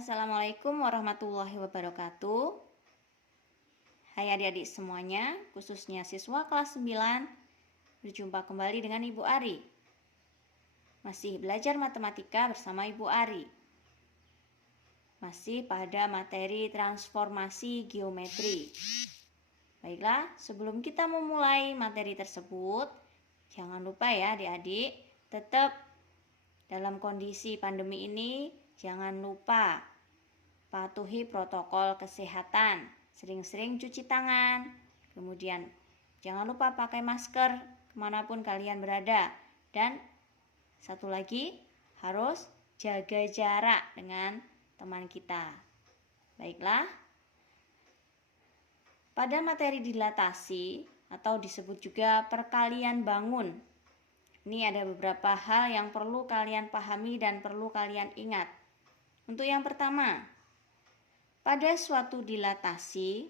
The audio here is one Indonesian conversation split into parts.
Assalamualaikum warahmatullahi wabarakatuh. Hai adik-adik semuanya, khususnya siswa kelas 9. Berjumpa kembali dengan Ibu Ari. Masih belajar matematika bersama Ibu Ari. Masih pada materi transformasi geometri. Baiklah, sebelum kita memulai materi tersebut, jangan lupa ya adik-adik, tetap dalam kondisi pandemi ini, jangan lupa patuhi protokol kesehatan, sering-sering cuci tangan, kemudian jangan lupa pakai masker kemanapun kalian berada, dan satu lagi harus jaga jarak dengan teman kita. Baiklah, pada materi dilatasi atau disebut juga perkalian bangun, ini ada beberapa hal yang perlu kalian pahami dan perlu kalian ingat. Untuk yang pertama, pada suatu dilatasi,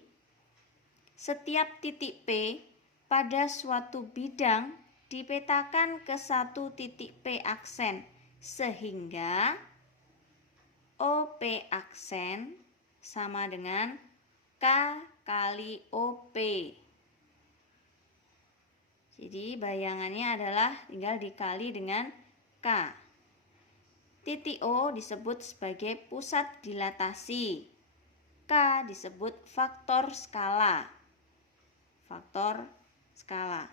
setiap titik P pada suatu bidang dipetakan ke satu titik P aksen, sehingga OP aksen sama dengan K kali OP. Jadi bayangannya adalah tinggal dikali dengan K. Titik O disebut sebagai pusat dilatasi. K disebut faktor skala. Faktor skala.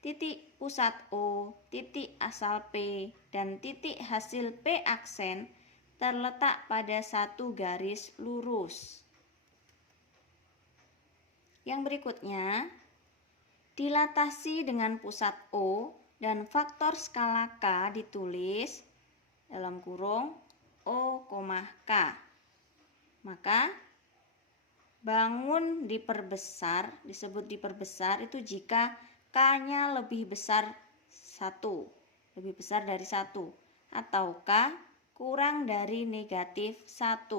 Titik pusat O, titik asal P, dan titik hasil P aksen terletak pada satu garis lurus. Yang berikutnya, dilatasi dengan pusat O dan faktor skala K ditulis dalam kurung O, K. Maka bangun diperbesar, disebut diperbesar itu jika K-nya lebih besar 1, lebih besar dari 1, atau K kurang dari negatif 1.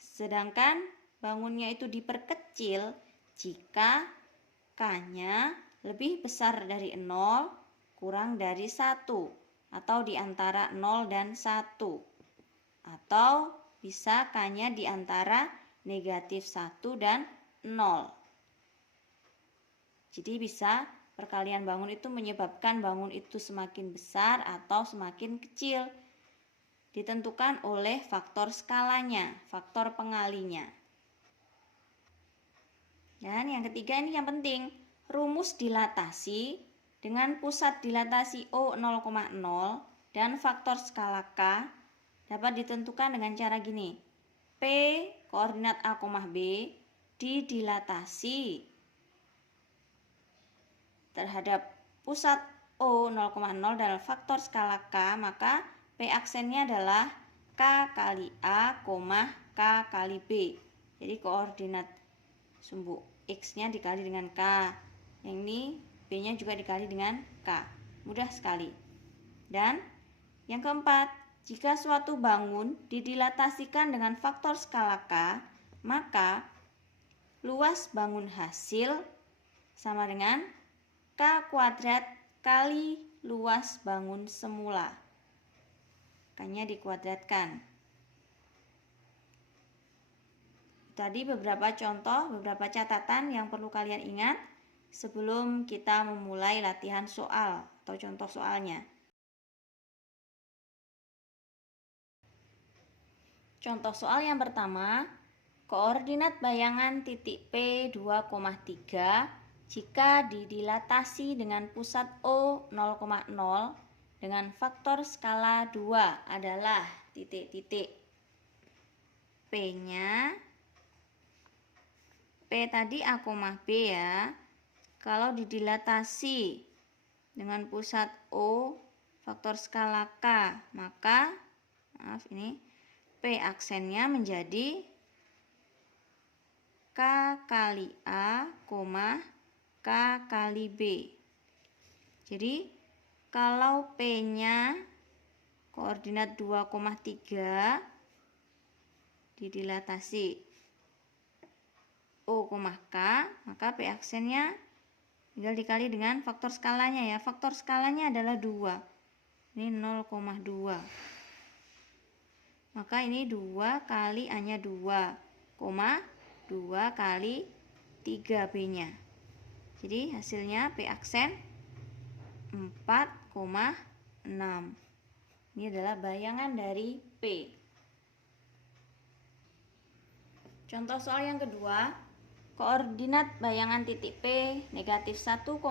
Sedangkan bangunnya itu diperkecil jika K-nya lebih besar dari 0, kurang dari 1, atau di antara 0 dan 1. Atau bisa K-nya di antara negatif 1 dan 0. Jadi bisa perkalian bangun itu menyebabkan bangun itu semakin besar atau semakin kecil. Ditentukan oleh faktor skalanya, faktor pengalinya. Dan yang ketiga ini yang penting, rumus dilatasi dengan pusat dilatasi O 0,0 dan faktor skala K dapat ditentukan dengan cara gini. P koordinat A, B didilatasi terhadap pusat O 0,0 dan faktor skala K, maka P aksennya adalah K kali A, K kali B. Jadi koordinat sumbu X-nya dikali dengan K. Yang ini B-nya juga dikali dengan K. Mudah sekali. Dan yang keempat, jika suatu bangun didilatasikan dengan faktor skala K, maka luas bangun hasil sama dengan K kuadrat kali luas bangun semula. K-nya dikuadratkan. Tadi beberapa contoh, beberapa catatan yang perlu kalian ingat sebelum kita memulai latihan soal atau contoh soalnya. Contoh soal yang pertama, koordinat bayangan titik P 2,3 jika didilatasi dengan pusat O 0,0 dengan faktor skala 2 adalah titik-titik. P-nya, P tadi A, B ya. Kalau didilatasi dengan pusat O faktor skala K, maka P aksennya menjadi K kali A, K kali B. Jadi kalau P-nya koordinat 2,3 didilatasi O, K, maka P aksennya tinggal dikali dengan faktor skalanya ya. Faktor skalanya adalah 2. Ini 0,2. Maka ini 2 kali A-nya 2, 2 kali 3B-nya. Jadi hasilnya P aksen 4,6. Ini adalah bayangan dari P. Contoh soal yang kedua, koordinat bayangan titik P negatif 1,5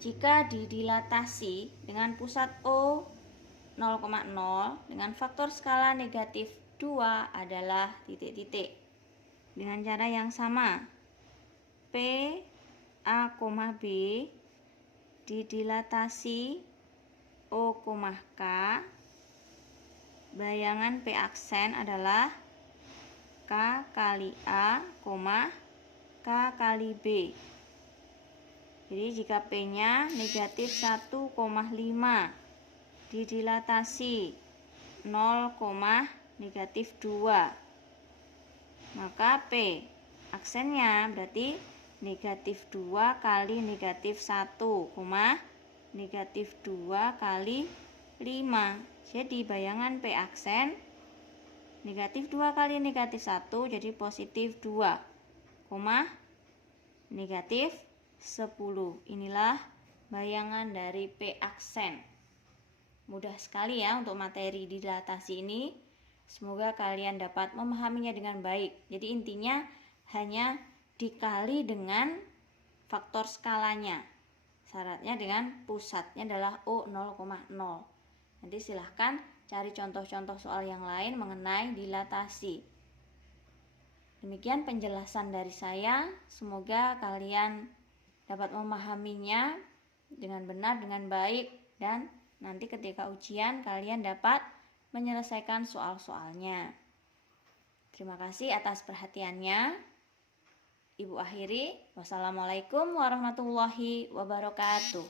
jika didilatasi dengan pusat O 0,0 dengan faktor skala negatif 2 adalah titik-titik. Dengan cara yang sama, P, A, B didilatasi O, K, bayangan P aksen adalah K kali A, K kali B. Jadi jika P-nya negatif 1,5 didilatasi 0, negatif 2, maka P aksennya berarti negatif 2 kali negatif 1, negatif 2 kali 5. Jadi bayangan P aksen negatif 2 kali negatif 1 jadi positif 2, negatif 10. Inilah bayangan dari P aksen. Mudah sekali ya untuk materi dilatasi ini. Semoga kalian dapat memahaminya dengan baik. Jadi intinya hanya dikali dengan faktor skalanya. Syaratnya dengan pusatnya adalah O 0,0. Nanti silahkan cari contoh-contoh soal yang lain mengenai dilatasi. Demikian penjelasan dari saya. Semoga kalian dapat memahaminya dengan benar, dengan baik, dan nanti ketika ujian kalian dapat menyelesaikan soal-soalnya. Terima kasih atas perhatiannya. Ibu akhiri. Wassalamualaikum warahmatullahi wabarakatuh.